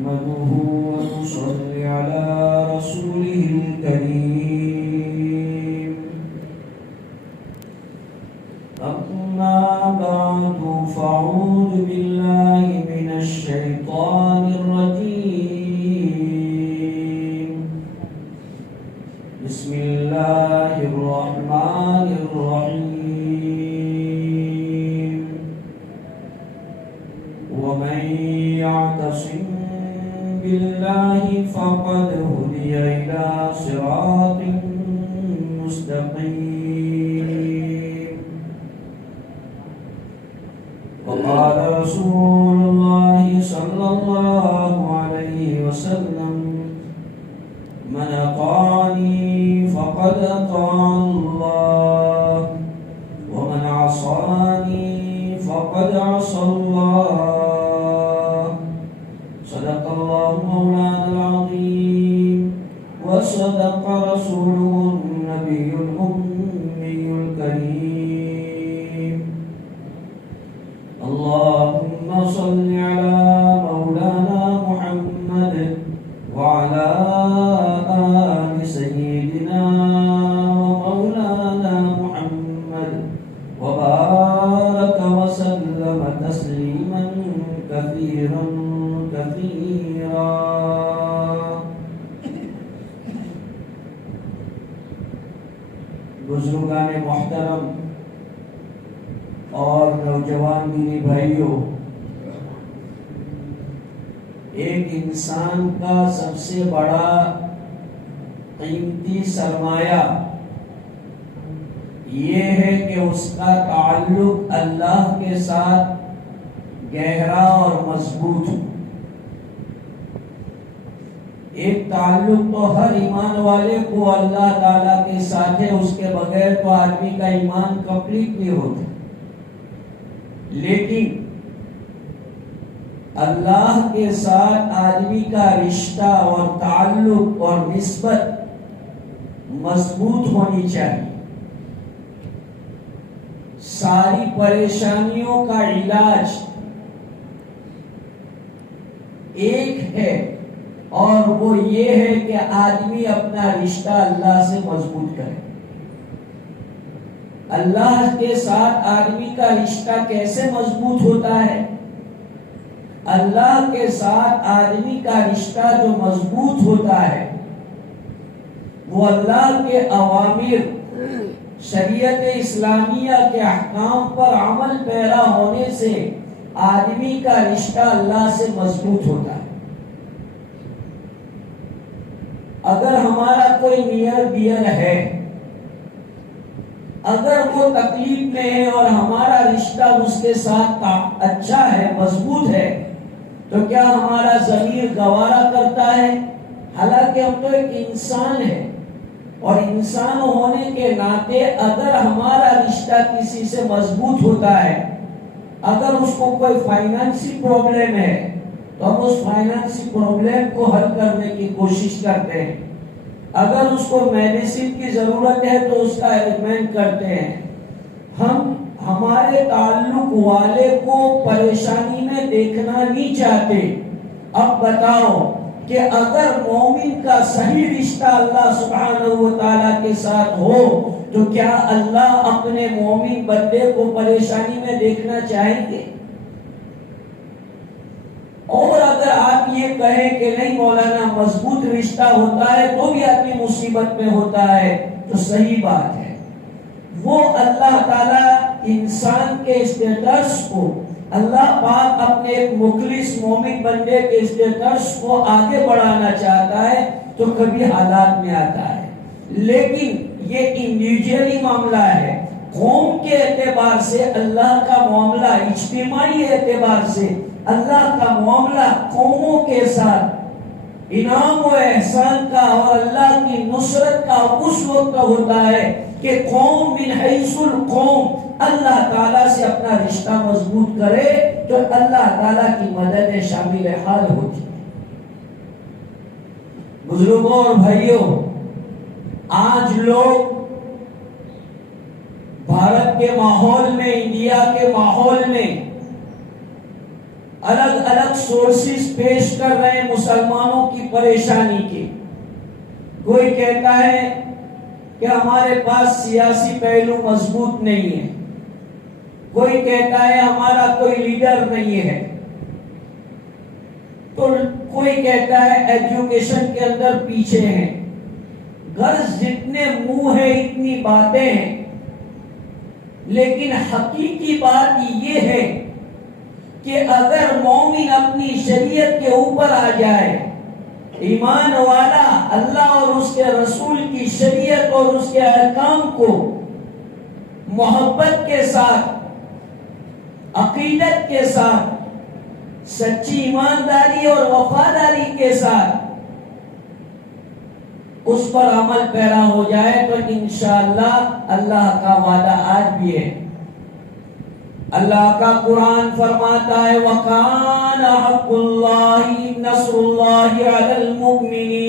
نحمده ونصلي على رسوله الكريم أما بعد فأعوذ بالله من الشيطان الرجيم بسم الله الرحمن الرحيم ومن يعتصم بالله فقد هدي إلى صراط مستقيم وقال رسول الله صلى الله عليه وسلم من أطاعني فقد أطاع الله ومن عصاني فقد عصى الله صدق الله مولانا العظيم وصدق رسوله النبي الأمي الكريم اللهم صل على مولانا محمد وعلى آل سيدنا ومولانا محمد وبارك وسلم تسليما كثيرا كثيرا بزرگان محترم اور نوجوان دینی بھائیوں، ایک انسان کا سب سے بڑا قیمتی سرمایہ یہ ہے کہ اس کا تعلق اللہ کے ساتھ گہرا اور مضبوط ہو۔ ایک تعلق تو ہر ایمان والے کو اللہ تعالیٰ کے ساتھ ہے، اس کے بغیر تو آدمی کا ایمان کمپلیٹ نہیں ہوتا، لیکن اللہ کے ساتھ آدمی کا رشتہ اور تعلق اور نسبت مضبوط ہونی چاہیے۔ ساری پریشانیوں کا علاج ایک ہے اور وہ یہ ہے کہ آدمی اپنا رشتہ اللہ سے مضبوط کرے۔ اللہ کے ساتھ آدمی کا رشتہ کیسے مضبوط ہوتا ہے؟ اللہ کے ساتھ آدمی کا رشتہ جو مضبوط ہوتا ہے وہ اللہ کے اوامر، شریعت اسلامیہ کے احکام پر عمل پیرا ہونے سے آدمی کا رشتہ اللہ سے مضبوط ہوتا ہے۔ اگر ہمارا کوئی نیئر ڈیئر ہے، اگر وہ تکلیف میں ہے اور ہمارا رشتہ اس کے ساتھ اچھا ہے، مضبوط ہے، تو کیا ہمارا ضمیر گوارا کرتا ہے؟ حالانکہ ہم تو ایک انسان ہے، اور انسان ہونے کے ناطے اگر ہمارا رشتہ کسی سے مضبوط ہوتا ہے، اگر اس کو کوئی فائنانسی پرابلم ہے تو ہم اس فائنانسی پرابلم کو حل کرنے کی کوشش کرتے ہیں، اگر اس کو میڈیسن کی ضرورت ہے تو اس کا ارینجمنٹ کرتے ہیں۔ ہم ہمارے تعلق والے کو پریشانی میں دیکھنا نہیں چاہتے۔ اب بتاؤ کہ اگر مومن کا صحیح رشتہ اللہ سبحانہ و تعالیٰ کے ساتھ ہو تو کیا اللہ اپنے مومن بندے کو پریشانی میں دیکھنا چاہیں گے؟ اور اگر آپ یہ کہیں کہ نہیں مولانا مضبوط رشتہ ہوتا ہے تو بھی آدمی مصیبت میں ہوتا ہے، تو صحیح بات ہے۔ وہ اللہ تعالیٰ انسان کے اسٹیٹس کو، اللہ پاک اپنے ایک مخلص مومن بندے کے اسٹیٹس کو آگے بڑھانا چاہتا ہے تو کبھی حالات میں آتا ہے، لیکن یہ انڈیویجولی معاملہ ہے۔ قوم کے اعتبار سے اللہ کا معاملہ، اجتماعی اعتبار سے اللہ کا معاملہ قوموں کے ساتھ انعام و احسان کا اور اللہ کی نصرت کا اس وقت ہوتا ہے کہ قوم من حیث القوم اللہ تعالیٰ سے اپنا رشتہ مضبوط کرے تو اللہ تعالیٰ کی مدد شامل حال ہوتی ہے۔ بزرگوں اور بھائیوں، آج لوگ بھارت کے ماحول میں، انڈیا کے ماحول میں الگ الگ سورسز پیش کر رہے ہیں مسلمانوں کی پریشانی کے. کوئی کہتا ہے کہ ہمارے پاس سیاسی پہلو مضبوط نہیں ہے، کوئی کہتا ہے ہمارا کوئی لیڈر نہیں ہے، تو کوئی کہتا ہے ایجوکیشن کے اندر پیچھے ہیں. غرض جتنے منہ ہیں اتنی باتیں ہیں، لیکن حقیقی بات یہ ہے کہ اگر مومن اپنی شریعت کے اوپر آ جائے، ایمان والا اللہ اور اس کے رسول کی شریعت اور اس کے احکام کو محبت کے ساتھ، عقیدت کے ساتھ، سچی ایمانداری اور وفاداری کے ساتھ اس پر عمل پیرا ہو جائے تو انشاءاللہ اللہ کا وعدہ آج بھی ہے. اللہ کا قرآن فرماتا ہے وَكَانَ حَقُّ اللَّهِ نَصْرُ اللَّهِ عَلَى الْمُؤْمِنِينَ.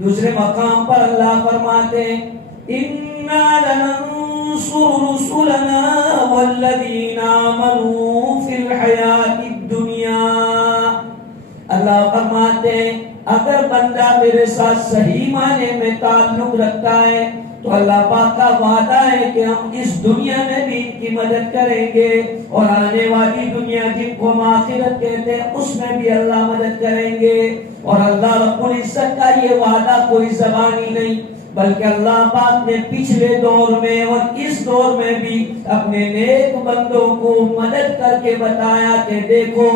دوسرے مقام پر اللہ فرماتے ہیں إِنَّا لَنَنصُرُ رُسُلَنَا وَالَّذِينَ آمَنُوا فِي الْحَيَاةِ الدُّنْيَا. اللہ فرماتے ہیں اگر بندہ میرے ساتھ صحیح معنی میں تعلق رکھتا ہے تو اللہ پاک کا وعدہ ہے کہ ہم اس دنیا میں بھی ان کی مدد کریں گے، اور آنے والی دنیا جن کو ہم آخرت کہتے ہیں اس میں بھی اللہ مدد کریں گے. اور اللہ رب العزت کا یہ وعدہ کوئی زبانی نہیں، بلکہ اللہ پاک نے پچھلے دور میں اور اس دور میں بھی اپنے نیک بندوں کو مدد کر کے بتایا کہ دیکھو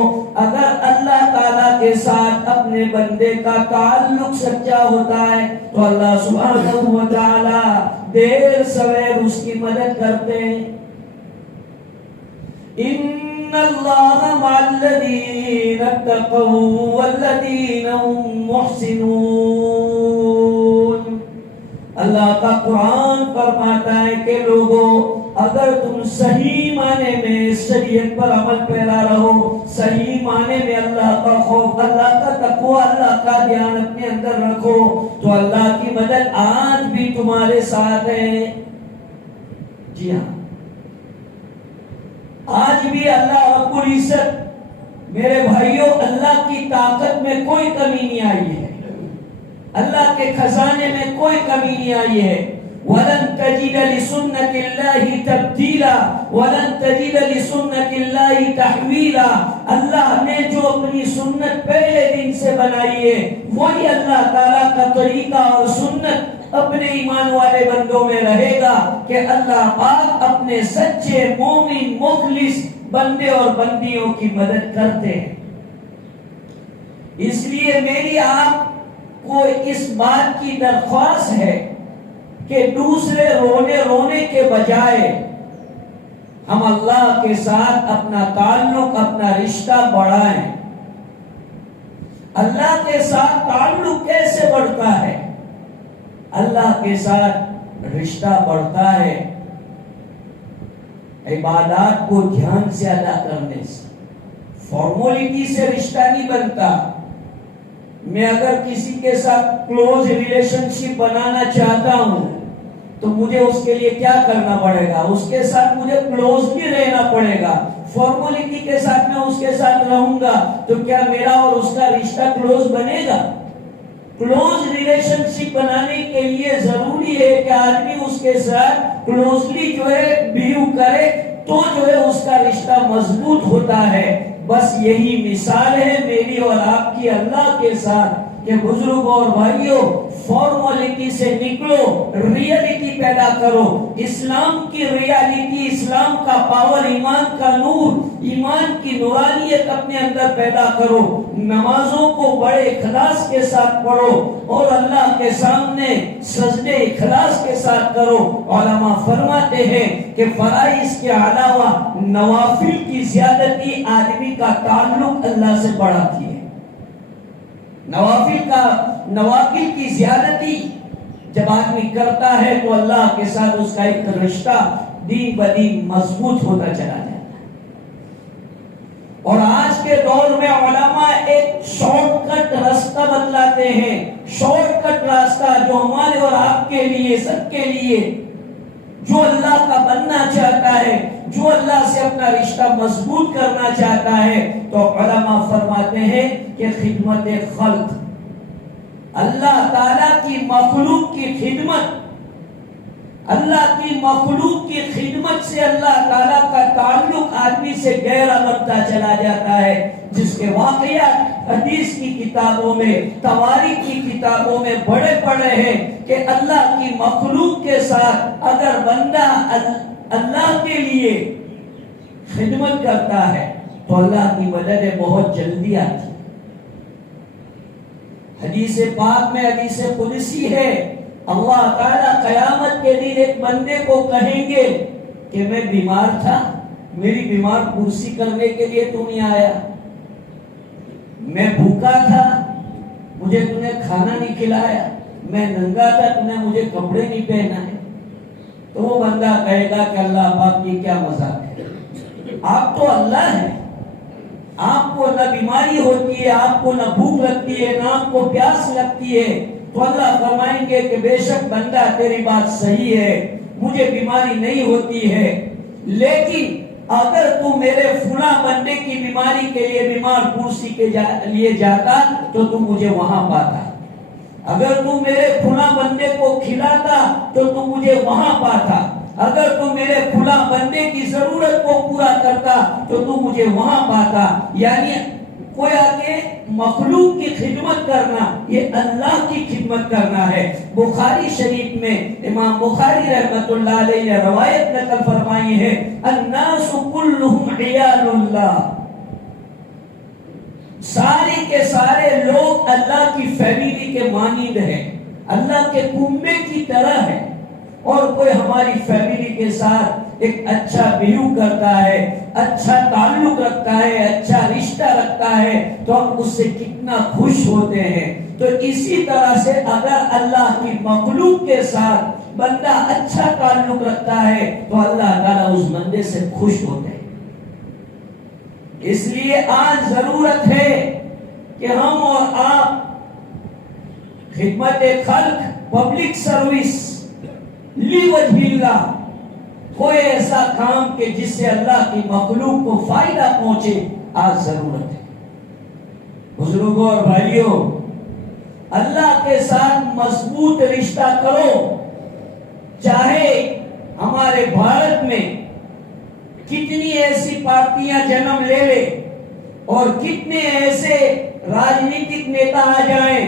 اگر اللہ تعالیٰ کے ساتھ اپنے بندے کا تعلق سچا ہوتا ہے تو اللہ سبحانہ و تعالیٰ دیر سویر اس کی مدد کرتے ہیں. ان اللہ مع الذین اتقوا والذین هم محسنون. اللہ کا قرآن فرماتا ہے کہ لوگوں اگر تم صحیح معنی میں شریعت پر عمل پیرا رہو، صحیح معنی میں اللہ کا خوف، اللہ کا تقوی، اللہ کا دھیان اپنے اندر رکھو تو اللہ کی مدد آج بھی تمہارے ساتھ ہے. جی ہاں، آج بھی اللہ رب العزت میرے بھائیوں اللہ کی طاقت میں کوئی کمی نہیں آئی ہے، اللہ کے خزانے میں کوئی کمی نہیں آئی ہے. وَلَن تَجِدَ لِسُنَّةِ اللَّهِ تَبْدِيلًا وَلَن تَجِدَ لِسُنَّةِ اللَّهِ تَحْوِيلًا. اللہ نے جو اپنی سنت پہلے دن سے بنائی ہے وہی اللہ تعالیٰ کا طریقہ اور سنت اپنے ایمان والے بندوں میں رہے گا کہ اللہ پاک اپنے سچے مومن مخلص بندے اور بندیوں کی مدد کرتے ہیں. اس لیے میری آپ کو اس بات کی درخواست ہے کہ دوسرے رونے کے بجائے ہم اللہ کے ساتھ اپنا تعلق، اپنا رشتہ بڑھائیں. اللہ کے ساتھ تعلق کیسے بڑھتا ہے؟ اللہ کے ساتھ رشتہ بڑھتا ہے عبادات کو دھیان سے ادا کرنے سے. فارمولیٹی سے رشتہ نہیں بنتا. میں اگر کسی کے ساتھ کلوز ریلیشن شپ بنانا چاہتا ہوں تو مجھے اس کے لیے کیا کرنا پڑے گا؟ اس کے ساتھ مجھے کلوز بھی رہنا پڑے گا. فارمولیٹی کے ساتھ میں اس کے ساتھ رہوں گا تو کیا میرا اور اس کا رشتہ کلوز بنے گا؟ کلوز ریلیشن شپ بنانے کے لیے ضروری ہے کہ آدمی اس کے ساتھ کلوزلی جو ہے بیو کرے تو جو ہے اس کا رشتہ مضبوط ہوتا ہے. بس یہی مثال ہے میری اور آپ کی اللہ کے ساتھ کہ بزرگوں اور بھائیوں فارمولیٹی سے نکلو، ریئلٹی پیدا کرو. اسلام کی ریئلٹی، اسلام کا پاور، ایمان کا نور، ایمان کی نورانیت اپنے اندر پیدا کرو. نمازوں کو بڑے اخلاص کے ساتھ پڑھو اور اللہ کے سامنے سجدے اخلاص کے ساتھ کرو. علماء فرماتے ہیں کہ فرائض کے علاوہ نوافل کی زیادتی آدمی کا تعلق اللہ سے بڑھاتی ہے. نوافل کی زیادتی جب آدمی کرتا ہے تو اللہ کے ساتھ اس کا ایک رشتہ دین بدین مضبوط ہوتا چلا جاتا ہے. اور آج کے دور میں علماء ایک شارٹ کٹ راستہ بتلاتے ہیں، شارٹ کٹ راستہ جو ہمارے اور آپ کے لیے، سب کے لیے، جو اللہ کا بننا چاہتا ہے جو اللہ سے اپنا رشتہ مضبوط کرنا چاہتا ہے تو علماء فرماتے ہیں کہ خدمت خلق، اللہ تعالیٰ کی مخلوق کی خدمت، اللہ کی مخلوق کی خدمت سے اللہ تعالیٰ کا تعلق آدمی سے گہرا بنتا چلا جاتا ہے، جس کے واقعات حدیث کی کتابوں میں، تواریخ کی کتابوں میں بڑے پڑے ہیں کہ اللہ کی مخلوق کے ساتھ اگر بندہ اللہ کے لیے خدمت کرتا ہے تو اللہ کی مدد بہت جلدی آتی ہے۔ حدیث پاک میں حدیث قدسی ہے، اللہ تعالیٰ قیامت کے دن ایک بندے کو کہیں گے کہ میں بیمار تھا، میری بیمار پرسی کرنے کے لیے تو نہیں آیا، میں بھوکا تھا، مجھے تو نے کھانا نہیں کھلایا، میں ننگا تھا، تو نے مجھے کپڑے نہیں پہنائے۔ تو وہ بندہ کہے گا کہ اللہ پاک کی کیا مذاق ہے، آپ تو اللہ ہیں، آپ کو نہ بیماری ہوتی ہے، آپ کو نہ بھوک لگتی ہے، نہ آپ کو پیاس لگتی ہے۔ تو اللہ فرمائیں گے کہ بے شک بندہ تیری بات صحیح ہے، مجھے بیماری نہیں ہوتی ہے، لیکن اگر تو میرے فلاں بندے کی بیماری کے لیے بیمار پرسی کے لیے جاتا تو تو مجھے وہاں پاتا، اگر تو میرے فلاں بندے کو کھلاتا تو تو مجھے وہاں پاتا، اگر تو میرے فلاں بندے کی ضرورت کو پورا کرتا تو تو مجھے وہاں پاتا۔ یعنی کوئی آگے مخلوق کی خدمت کرنا یہ اللہ کی خدمت کرنا ہے۔ بخاری شریف میں امام بخاری رحمت اللہ علیہ نے روایت نقل فرمائی ہے، الناس کلہم عیال اللہ، سارے کے سارے لوگ اللہ کی فیملی کے مانند ہیں، اللہ کے کنبے کی طرح ہے، اور کوئی ہماری فیملی کے ساتھ ایک اچھا بہیو کرتا ہے، اچھا تعلق رکھتا ہے، اچھا رشتہ رکھتا ہے تو ہم اس سے کتنا خوش ہوتے ہیں۔ تو اسی طرح سے اگر اللہ کی مخلوق کے ساتھ بندہ اچھا تعلق رکھتا ہے تو اللہ تعالیٰ اس بندے سے خوش ہوتے ہیں۔ اس لیے آج ضرورت ہے کہ ہم اور آپ خدمت خلق، پبلک سروس لِوَجْهِ اللہ، کوئی ایسا کام کہ جس سے اللہ کی مخلوق کو فائدہ پہنچے، آج ضرورت ہے۔ بزرگوں اور بھائیوں، اللہ کے ساتھ مضبوط رشتہ کرو، چاہے ہمارے بھارت میں کتنی ایسی پارٹیاں جنم لے لے اور کتنے ایسے راجنیتک نیتا آ جائیں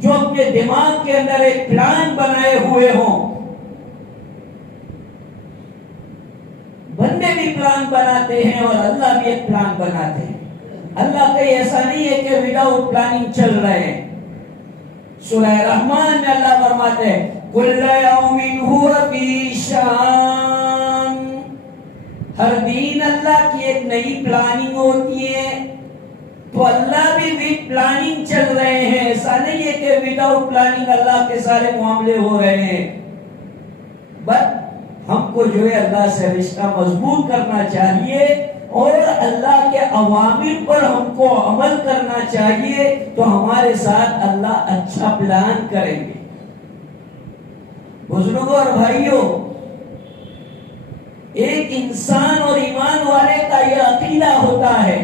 جو اپنے دماغ کے اندر ایک پلان بنائے ہوئے ہوں، بندے بھی پلان بناتے ہیں اور اللہ بھی ایک پلان بناتے ہیں۔ اللہ کہیں ایسا نہیں ہے کہ وداؤٹ پلاننگ چل رہے ہیں۔ سورہ رحمان میں اللہ فرماتے ہیں کل یوم هو فی شان، ہر دن اللہ کی ایک نئی پلاننگ ہوتی ہے، تو اللہ بھی پلاننگ چل رہے ہیں۔ ایسا نہیں ہے کہ وداؤٹ پلاننگ اللہ کے سارے معاملے ہو رہے ہیں۔ بس ہم کو جو ہے اللہ سے رشتہ مضبوط کرنا چاہیے اور اللہ کے اوامر پر ہم کو عمل کرنا چاہیے، تو ہمارے ساتھ اللہ اچھا پلان کریں گے۔ بزرگوں اور بھائیوں، ایک انسان اور ایمان والے کا یہ عقیدہ ہوتا ہے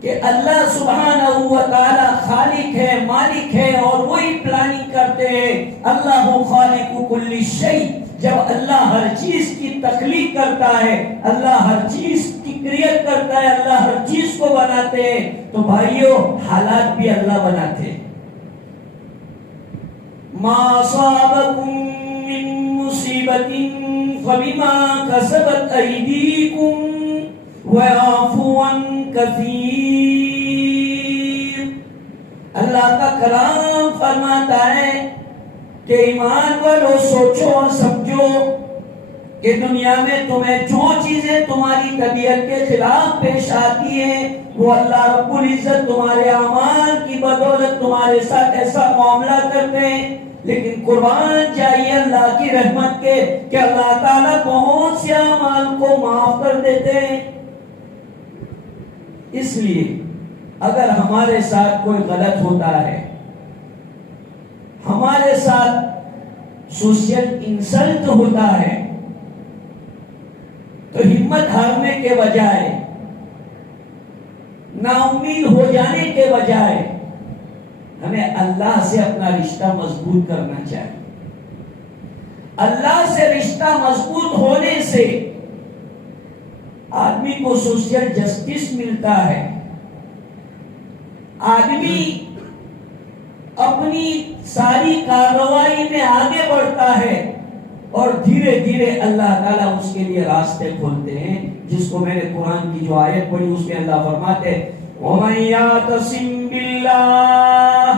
کہ اللہ سبحانہ و تعالی خالق ہے، مالک ہے، اور وہی پلاننگ کرتے ہیں۔ اللہ خالق کل شیء، جب اللہ ہر چیز کی تخلیق کرتا ہے، اللہ ہر چیز کی کریٹ کرتا ہے، اللہ ہر چیز کو بناتے ہیں، تو بھائیوں حالات بھی اللہ بناتے ہیں۔ ما اصابکم من مصیبت فبما کسبت ایدیکم وَيَعْفُو عَنْ كَثِيرٍ۔ اللہ کا کلام فرماتا ہے کہ ایمان والو سوچو اور سمجھو کہ دنیا میں تمہیں جو چیزیں تمہاری طبیعت کے خلاف پیش آتی ہیں، وہ اللہ رب العزت تمہارے اعمال کی بدولت تمہارے ساتھ ایسا معاملہ کرتے ہیں، لیکن قربان چاہیے اللہ کی رحمت کے کہ اللہ تعالیٰ بہت سے اعمال کو معاف کر دیتے ہیں۔ اس لیے اگر ہمارے ساتھ کوئی غلط ہوتا ہے، ہمارے ساتھ سوشل انسلٹ ہوتا ہے، ہمت ہارنے کے بجائے، نا امید ہو جانے کے بجائے ہمیں اللہ سے اپنا رشتہ مضبوط کرنا چاہیے۔ اللہ سے رشتہ مضبوط ہونے سے آدمی کو سوشل جسٹس ملتا ہے، آدمی اپنی ساری کارروائی میں آگے بڑھتا ہے، اور دھیرے دھیرے اللہ تعالیٰ اس کے لیے راستے کھولتے ہیں، جس کو میں نے قرآن کی جو آیت پڑھی اس میں اللہ فرماتے ہیں وَمَن يَعْتَصِم بِاللَّهِ،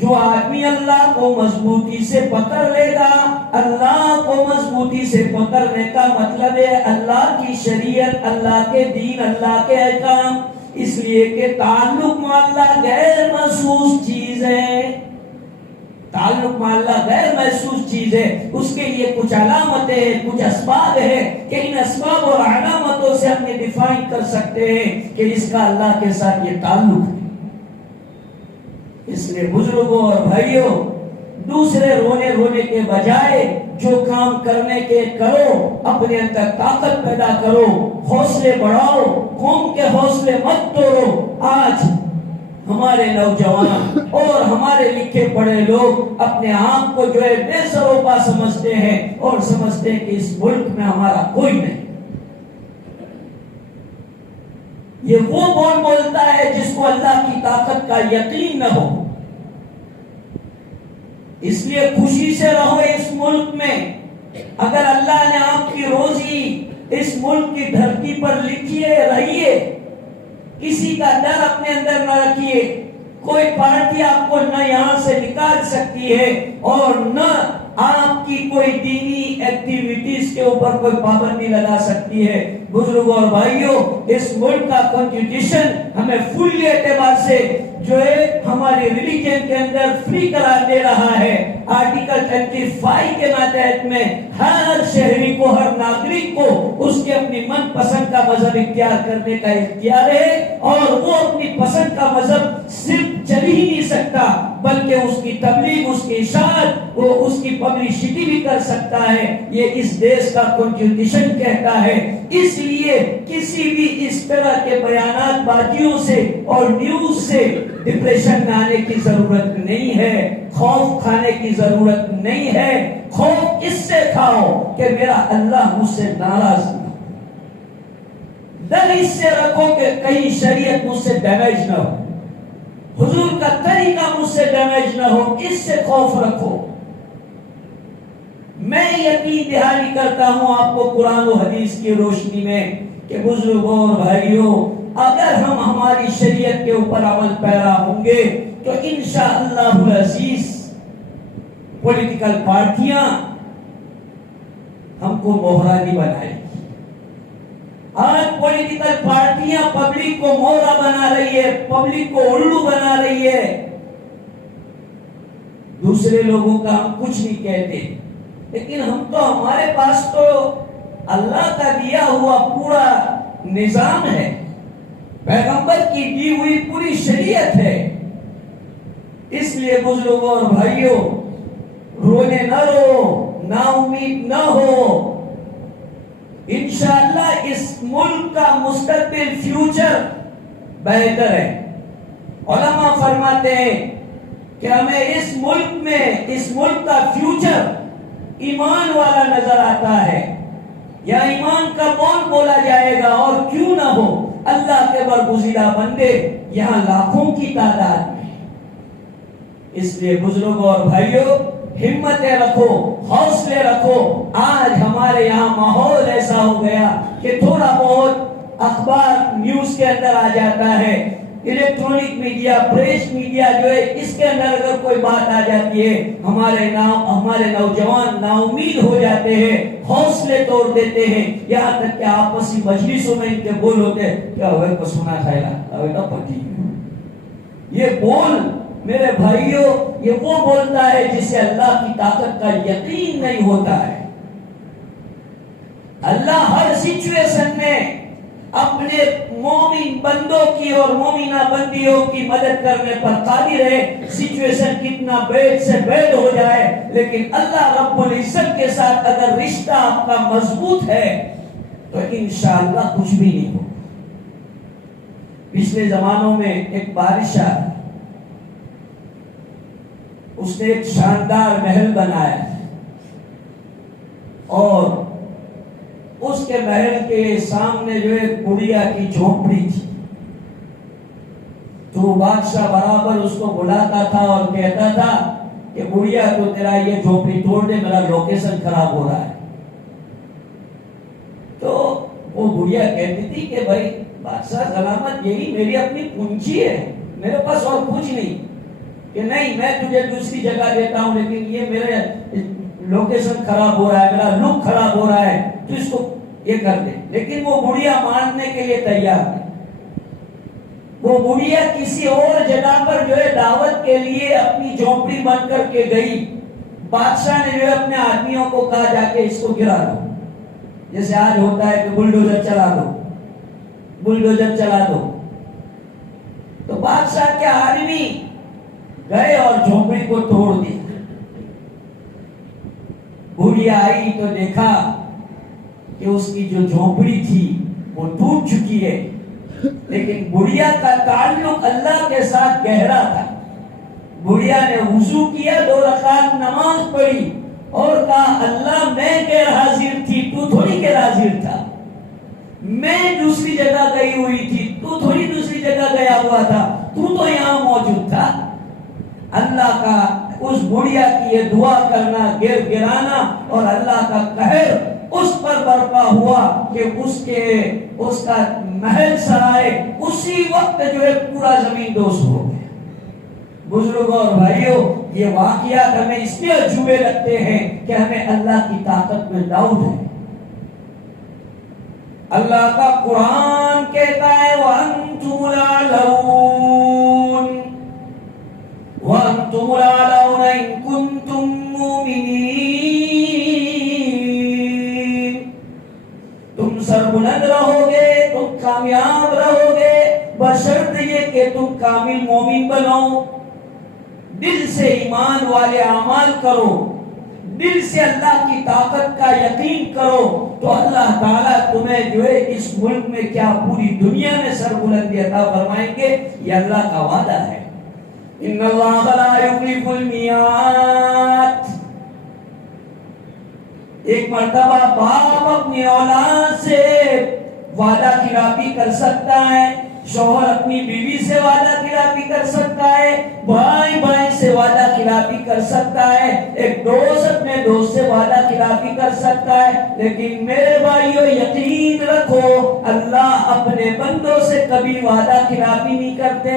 جو آدمی اللہ کو مضبوطی سے پکڑ لے گا۔ اللہ کو مضبوطی سے پکڑنے کا مطلب ہے اللہ کی شریعت، اللہ کے دین، اللہ کے احکام، اس لیے کہ تعلق میں اللہ غیر محسوس چیز ہے، تعلق میں اللہ غیر محسوس چیز ہے، اس کے لیے کچھ علامتیں ہیں، کچھ اسباب ہے کہ ان اسباب اور علامتوں سے ہم یہ ڈیفائن کر سکتے ہیں کہ اس کا اللہ کے ساتھ یہ تعلق ہے۔ اس لیے بزرگوں اور بھائیوں، دوسرے رونے کے بجائے جو کام کرنے کے کرو، اپنے اندر طاقت پیدا کرو، حوصلے بڑھاؤ، قوم کے حوصلے مت توڑو۔ آج ہمارے نوجوان اور ہمارے لکھے پڑھے لوگ اپنے آپ کو جو ہے بے سروپا سمجھتے ہیں اور سمجھتے ہیں کہ اس ملک میں ہمارا کوئی نہیں۔ یہ وہ بولتا ہے جس کو اللہ کی طاقت کا یقین نہ ہو۔ اس لیے خوشی سے رہو اس ملک میں۔ اگر اللہ نے آپ کی روزی اس ملک کی دھرتی پر لکھی ہے، رہیے، کسی کا ڈر اپنے اندر نہ رکھیے۔ کوئی پارٹی آپ کو نہ یہاں سے نکال سکتی ہے اور نہ آپ کی کوئی دینی ایکٹیویٹیز کے اوپر کوئی پابندی لگا سکتی ہے۔ بزرگوں اور بھائیوں، اس ملک کا کنسٹیٹیوشن ہمیں فل اعتبار سے جو ہے ہمارے ریلیجن کے اندر فری قرار دے رہا ہے۔ آرٹیکل 25 کے ماتحت میں ہر شہری کو، ہر ناگرک کو اس کے اپنی من پسند کا مذہب اختیار کرنے کا اختیار ہے، اور وہ اپنی پسند کا مذہب صرف چل ہی نہیں سکتا بلکہ اس کی تبلیغ، اس کی اشاعت، وہ اس کی پبلسٹی بھی کر سکتا ہے۔ یہ اس دیش کا کنسٹیٹیوشن کہتا ہے۔ اس لیے کسی بھی اس طرح کے بیانات بازیوں سے اور نیوز سے ڈپریشن میں آنے کی ضرورت نہیں ہے، خوف کھانے کی ضرورت نہیں ہے۔ خوف اس سے کھاؤ کہ میرا اللہ مجھ سے ناراض نہ ہو، ڈر اس سے رکھو کہ کہیں شریعت مجھ سے ڈیمیج نہ ہو، حضور کا طریقہ مجھ سے ڈیمیج نہ ہو، اس سے خوف رکھو۔ میں یقین دہانی کرتا ہوں آپ کو قرآن و حدیث کی روشنی میں کہ بزرگوں اور بھائیوں، اگر ہم ہماری شریعت کے اوپر عمل پیرا ہوں گے تو انشاءاللہ العزیز پولیٹیکل پارٹیاں ہم کو مہرہ نہیں بنائیں گی۔ آج پولیٹیکل پارٹیاں پبلک کو مہرہ بنا رہی ہے، پبلک کو الو بنا رہی ہے۔ دوسرے لوگوں کا ہم کچھ نہیں کہتے، لیکن ہم تو، ہمارے پاس تو اللہ کا دیا ہوا پورا نظام ہے، پیغمبر کی دی ہوئی پوری شریعت ہے۔ اس لیے بزرگوں اور بھائیوں، رونے نہ رو، نا امید نہ ہو۔ انشاءاللہ اس ملک کا مستقبل، فیوچر بہتر ہے۔ علماء فرماتے ہیں کہ ہمیں اس ملک میں، اس ملک کا فیوچر ایمان والا نظر آتا ہے۔ یا ایمان کا کون بولا جائے گا، اور کیوں نہ ہو، اللہ کے برگزیدہ بندے یہاں لاکھوں کی تعداد میں۔ اس لیے بزرگوں اور بھائیوں، ہمتیں رکھو، حوصلے رکھو۔ آج ہمارے یہاں ماحول ایسا ہو گیا کہ تھوڑا بہت اخبار نیوز کے اندر آ جاتا ہے، الیکٹرونک میڈیا، پریس میڈیا جو ہے، اس کے اندر اگر کوئی بات آ جاتی ہے، ہمارے نوجوان نا امید ہو جاتے ہیں، حوصلے توڑ دیتے ہیں، یہاں تک کہ آپسی مجلسوں میں ان کے بول ہوتے ہیں، کیا ہوئے پسونا کھائے گا، ہوئے نا پتی۔ یہ بول میرے بھائیوں، یہ وہ بولتا ہے جسے اللہ کی طاقت کا یقین نہیں ہوتا ہے۔ اللہ ہر سچویشن میں اپنے مومن بندوں کی اور مومنہ بندیوں کی مدد کرنے پر قادر ہے۔ سچویشن کتنا بیڈ سے بیڈ ہو جائے، لیکن اللہ رب العزت کے ساتھ اگر رشتہ آپ کا مضبوط ہے تو انشاءاللہ کچھ بھی نہیں ہوگا۔ پچھلے زمانوں میں ایک بادشاہ، اس نے ایک شاندار محل بنایا اور اس کے محل کے سامنے جو ایک بڑھیا کی جھونپڑی تھی، تو بادشاہ برابر اس کو بلاتا تھا اور کہتا تھا کہ بڑھیا تو تیرا یہ جھونپڑی توڑ دے، میرا لوکیشن خراب ہو رہا ہے۔ تو وہ بڑھیا کہتی تھی کہ بھائی بادشاہ سلامت، یہی میری اپنی پونجی ہے، میرے پاس اور کچھ نہیں، کہ نہیں میں تجھے دوسری جگہ دیتا ہوں، لیکن یہ میرے لوکیشن خراب ہو رہا ہے، میرا لک خراب ہو رہا ہے، تو اس کو یہ کر دے۔ لیکن وہ بڑھیا ماننے کے لیے تیار نہیں۔ وہ بڑھیا کسی اور جگہ پر جو ہے دعوت کے لیے اپنی جھونپڑی بن کر کے گئی۔ بادشاہ نے جو ہے اپنے آدمیوں کو کہا جا کے اس کو گرا دو، جیسے آج ہوتا ہے کہ بلڈوزر چلا دو، بلڈوزر چلا دو۔ تو بادشاہ کے آدمی گئے اور جھونپڑی کو توڑ دیا۔ بڑھیا آئی تو دیکھا کہ اس کی جو جھونپڑی تھی وہ ٹوٹ چکی ہے، لیکن بڑھیا کا تعلق اللہ کے ساتھ گہرا تھا۔ بڑھیا نے وضو کیا، 2 رکعت نماز پڑھی اور کہا اللہ میں غیر حاضر تھی، تو تھوڑی غیر حاضر تھا، میں دوسری جگہ گئی ہوئی تھی، تو تھوڑی دوسری جگہ گیا ہوا تھا، تو تو یہاں موجود تھا۔ اللہ کا اس بڑھیا کی یہ دعا کرنا، گر گرانا، اور اللہ کا قہر اس پر برپا ہوا کہ اس کا محل سرائے اسی وقت جو ہے پورا زمین دوز ہو گیا۔ بزرگوں اور بھائیوں، یہ واقعات ہمیں اس لیے عجوبے لگتے ہیں کہ ہمیں اللہ کی طاقت میں ڈاؤٹ ہے۔ اللہ کا قرآن کہتا ہے وَأَنْتُمُ الْأَعْلَوْنَ وَأَنْتُمُ الْأَعْلَوْنَ إِن كُنتُم مُّؤْمِنِينَ، تم سربلند رہو گے، تم کامیاب رہو گے، بشرط یہ کہ تم کامل مومن بنو، دل سے ایمان والے اعمال کرو، دل سے اللہ کی طاقت کا یقین کرو، تو اللہ تعالیٰ تمہیں جو ہے اس ملک میں کیا پوری دنیا میں سربلندی عطا فرمائیں گے۔ یہ اللہ کا وعدہ ہے۔ ان اللہ لا یخلف المیعاد۔ ایک مرتبہ باپ اپنی اولاد سے وعدہ خلافی کر سکتا ہے، شوہر اپنی بیوی سے وعدہ خلافی کر سکتا ہے، بھائی بھائی سے وعدہ خلافی کر سکتا ہے، ایک دوست اپنے دوست سے وعدہ خلافی کر سکتا ہے، لیکن میرے بھائیو یقین رکھو اللہ اپنے بندوں سے کبھی وعدہ خلافی نہیں کرتے۔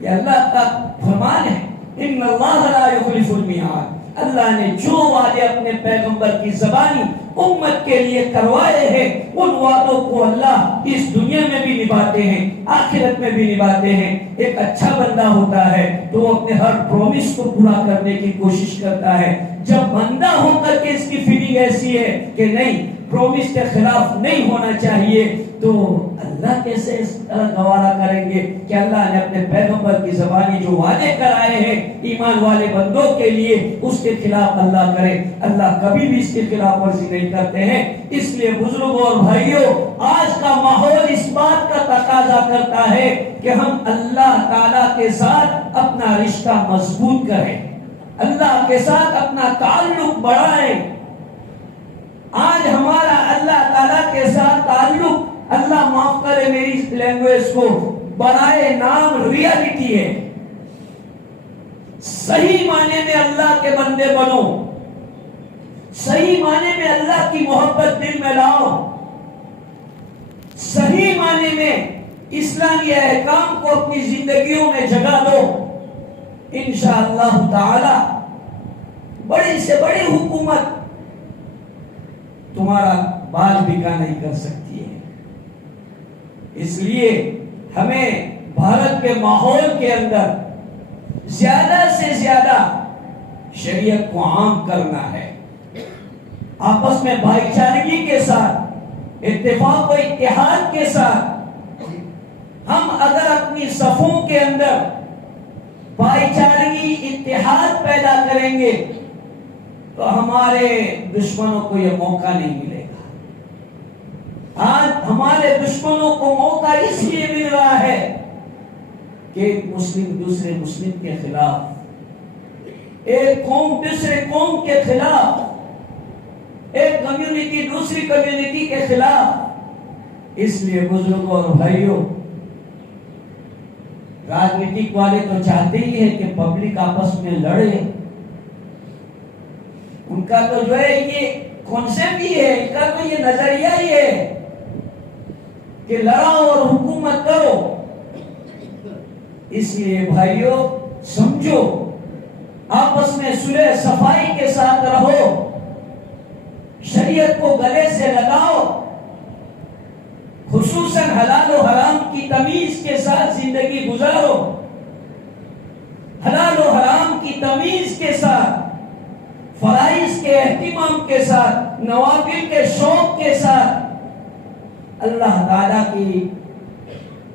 یہ اللہ کا فرمان ہے، ان اللہ لا یخلف المیعاد۔ اللہ نے جو وعدے اپنے پیغمبر کی زبانی امت کے لیے کروائے ہیں، ان وعدوں کو اللہ اس دنیا میں بھی نبھاتے ہیں، آخرت میں بھی نبھاتے ہیں۔ ایک اچھا بندہ ہوتا ہے تو وہ اپنے ہر پرومس کو پورا کرنے کی کوشش کرتا ہے۔ جب بندہ ہو کر کے اس کی فیلنگ ایسی ہے کہ نہیں، پرومس کے خلاف نہیں ہونا چاہیے، تو اللہ کیسے اس طرح گوارا کریں گے کہ اللہ نے اپنے پیغمبر کی زبانی جو وعدے کرائے ہیں ایمان والے بندوں کے لیے، اس کے خلاف اللہ کرے۔ اللہ کبھی بھی اس کے خلاف ورزی نہیں کرتے ہیں۔ اس لیے بزرگوں اور بھائیوں، آج کا ماحول اس بات کا تقاضا کرتا ہے کہ ہم اللہ تعالیٰ کے ساتھ اپنا رشتہ مضبوط کریں، اللہ کے ساتھ اپنا تعلق بڑھائیں۔ آج ہمارا اللہ تعالیٰ کے ساتھ تعلق، اللہ معاف کرے میری لینگویج کو، برائے نام ریالٹی ہے۔ صحیح معنی میں اللہ کے بندے بنو، صحیح معنی میں اللہ کی محبت دل میں لاؤ، صحیح معنی میں اسلامی احکام کو اپنی زندگیوں میں جگہ دو۔ انشاءاللہ تعالی بڑی سے بڑی حکومت تمہارا بال بکا نہیں کر سکتی ہے۔ اس لیے ہمیں بھارت کے ماحول کے اندر زیادہ سے زیادہ شریعت کو عام کرنا ہے، آپس میں بھائی چارگی کے ساتھ، اتفاق و اتحاد کے ساتھ۔ ہم اگر اپنی صفوں کے اندر بھائی چارگی اتحاد پیدا کریں گے تو ہمارے دشمنوں کو یہ موقع نہیں ملے گا۔ آج ہمارے دشمنوں کو موقع اس لیے مل رہا ہے کہ ایک مسلم دوسرے مسلم کے خلاف، ایک قوم دوسرے قوم کے خلاف، ایک کمیونٹی دوسری کمیونٹی کے خلاف۔ اس لیے بزرگوں اور بھائیوں، راجنیتک والے تو چاہتے ہی ہیں کہ پبلک آپس میں لڑے، ان کا تو جو ہے یہ کانسیپٹ ہی ہے، ان کا تو یہ نظریہ ہی ہے کہ لڑاؤ اور حکومت کرو۔ اس لیے بھائیوں سمجھو، آپس میں صلح صفائی کے ساتھ رہو، شریعت کو گلے سے لگاؤ، خصوصاً حلال و حرام کی تمیز کے ساتھ زندگی گزارو، حلال و حرام کی تمیز کے ساتھ، فرائض کے اہتمام کے ساتھ، نوافل کے شوق کے ساتھ، اللہ تعالیٰ کی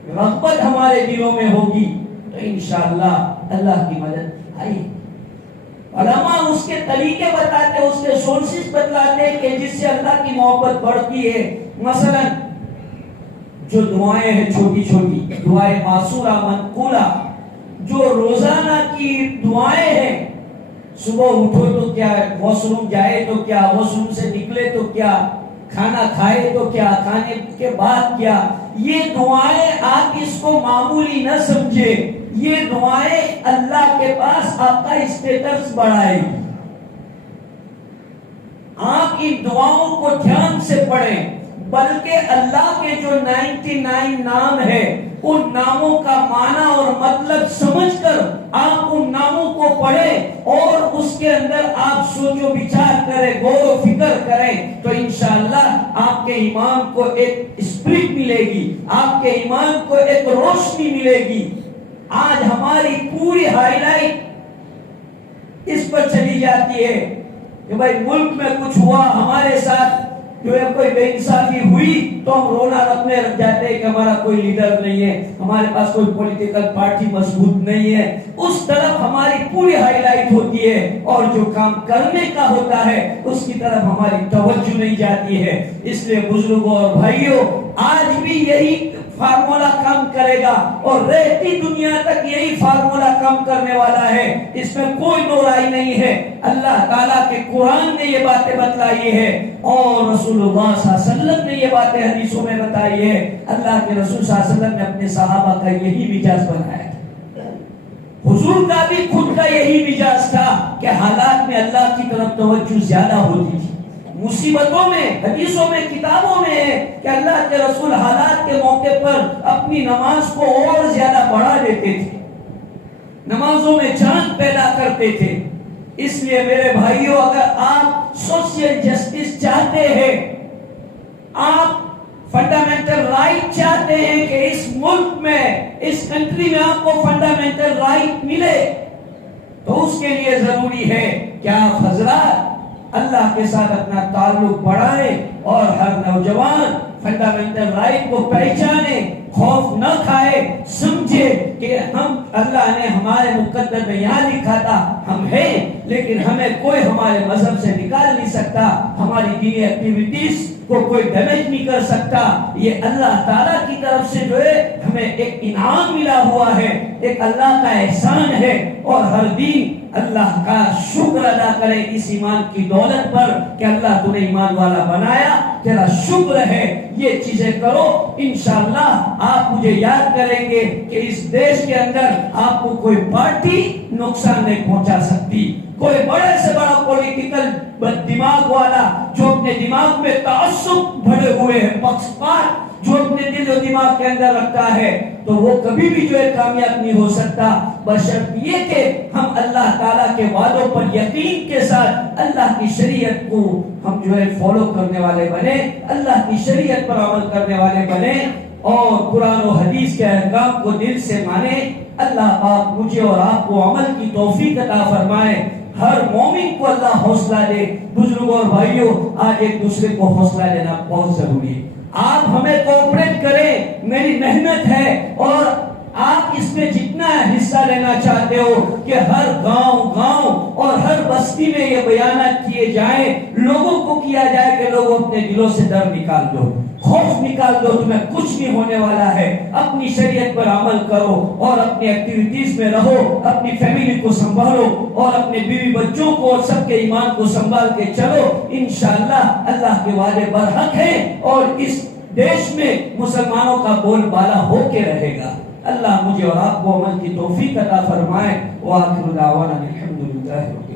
رغبت ہمارے دلوں میں ہوگی تو انشاءاللہ اللہ کی مدد آئی۔ علماء اس کے طریقے بتاتے ہیں، اس کے سورسز بتلاتے ہیں کہ جس سے اللہ کی محبت بڑھتی ہے۔ مثلا جو دعائیں ہیں چھوٹی چھوٹی دعائیں معصورہ منقولہ، جو روزانہ کی دعائیں ہیں، صبح اٹھو تو کیا، واش روم جائے تو کیا، واش روم سے نکلے تو کیا، کھانا کھائے تو کیا، کھانے کے بعد کیا، یہ دعائیں آپ اس کو معمولی نہ سمجھے، یہ دعائیں اللہ کے پاس آپ کا اسٹیٹس بڑھائے گی۔ آپ ان دعاؤں کو دھیان سے پڑھیں، بلکہ اللہ کے جو 99 نام ہے ان ناموں کا معنی اور مطلب سمجھ کر آپ ان ناموں کو پڑھیں اور اس کے اندر آپ سوچ و بچار کریں، غور و فکر کریں، تو انشاءاللہ آپ کے ایمان کو ایک اسپرٹ ملے گی، آپ کے ایمان کو ایک روشنی ملے گی۔ آج ہماری پوری ہائی لائٹ اس پر چلی جاتی ہے کہ بھائی ملک میں کچھ ہوا، ہمارے ساتھ جو ہے کوئی بے انصافی ہوئی تو ہم رونا رکھنے لگ جاتے ہیں کہ ہمارا کوئی لیڈر نہیں ہے، ہمارے پاس کوئی پولیٹیکل پارٹی مضبوط نہیں ہے۔ اس طرف ہماری پوری ہائی لائٹ ہوتی ہے اور جو کام کرنے کا ہوتا ہے اس کی طرف ہماری توجہ نہیں جاتی ہے۔ اس لیے بزرگوں اور بھائیوں، آج بھی یہی فارمولا کام کرے گا اور رہتی دنیا تک یہی فارمولا کام کرنے والا ہے، اس میں کوئی دو رائے نہیں ہے۔ اللہ تعالیٰ کے قرآن نے یہ باتیں بتلائی ہے اور رسول اللہ صلی اللہ علیہ وسلم نے یہ باتیں حدیثوں میں بتائی ہے۔ اللہ کے رسول صلی اللہ علیہ وسلم نے اپنے صحابہ کا یہی مزاج بنایا، حضور کا بھی خود کا یہی مزاج تھا کہ حالات میں اللہ کی طرف توجہ زیادہ ہوتی تھی۔ مصیبتوں میں، حدیثوں میں، کتابوں میں ہے کہ اللہ کے رسول حالات کے موقع پر اپنی نماز کو اور زیادہ بڑھا دیتے تھے، نمازوں میں جان پیدا کرتے تھے۔ اس لیے میرے بھائیوں، اگر آپ سوشل جسٹس چاہتے ہیں، آپ فنڈامنٹل رائٹ چاہتے ہیں کہ اس ملک میں، اس کنٹری میں آپ کو فنڈامنٹل رائٹ ملے، تو اس کے لیے ضروری ہے کہ آپ حضرات اللہ کے ساتھ اپنا تعلق بڑھائیں اور ہر نوجوان فنڈامنٹل رائٹ کو پہچانے، خوف نہ کھائے، سمجھے کہ ہم، اللہ نے ہمارے مقدر میں یہاں لکھا تھا ہم ہیں، لیکن ہمیں کوئی ہمارے مذہب سے نکال نہیں سکتا، ہماری دینی ایکٹیویٹیز کو کوئی ڈیمیج نہیں کر سکتا۔ یہ اللہ تعالیٰ کی طرف سے جو ہے ہمیں ایک انعام ملا ہوا ہے، ایک اللہ کا احسان ہے، اور ہر دن اللہ کا شکر ادا کریں اس ایمان کی دولت پر کہ اللہ تو نے ایمان والا بنایا، تیرا شکر ہے۔ یہ چیزیں کرو، انشاءاللہ آپ مجھے یاد کریں گے کہ اس دیش کے اندر آپ کو کوئی پارٹی نقصان نہیں پہنچا سکتی، کوئی بڑے سے بڑا پولیٹیکل دماغ والا جو اپنے دماغ میں تعصب بھرے ہوئے ہیں، پکشپات جو اپنے دل و دماغ کے اندر رکھتا ہے، تو وہ کبھی بھی جو ہے کامیاب نہیں ہو سکتا، بشرط یہ کہ ہم اللہ تعالیٰ کے وعدوں پر یقین کے ساتھ اللہ کی شریعت کو ہم جو ہے فالو کرنے والے بنے، اللہ کی شریعت پر عمل کرنے والے بنے اور قرآن و حدیث کے احکام کو دل سے مانے۔ اللہ پاک مجھے اور آپ کو عمل کی توفیق عطا فرمائے، ہر مومن کو اللہ حوصلہ دے۔ بزرگوں اور بھائیوں، آج ایک دوسرے کو حوصلہ دینا بہت ضروری ہے۔ آپ ہمیں کوآپریٹ کریں، میری محنت ہے اور آپ آپ اس میں جتنا حصہ لینا چاہتے ہو کہ ہر گاؤں اور ہر بستی میں یہ بیانات کیے جائیں، لوگوں کو کیا جائے کہ لوگوں اپنے دلوں سے ڈر نکال دو، خوف نکال دو، تمہیں کچھ نہیں ہونے والا ہے، اپنی شریعت پر عمل کرو اور اپنی ایکٹیویٹیز میں رہو، اپنی فیملی کو سنبھالو اور اپنے بیوی بچوں کو اور سب کے ایمان کو سنبھال کے چلو، انشاءاللہ اللہ کے وعدے برحق ہیں اور اس دیش میں مسلمانوں کا بول بالا ہو کے رہے گا۔ اللہ مجھے اور آپ کو عمل کی توفیق عطا فرمائے۔ وآخر دعوانا الحمدللہ۔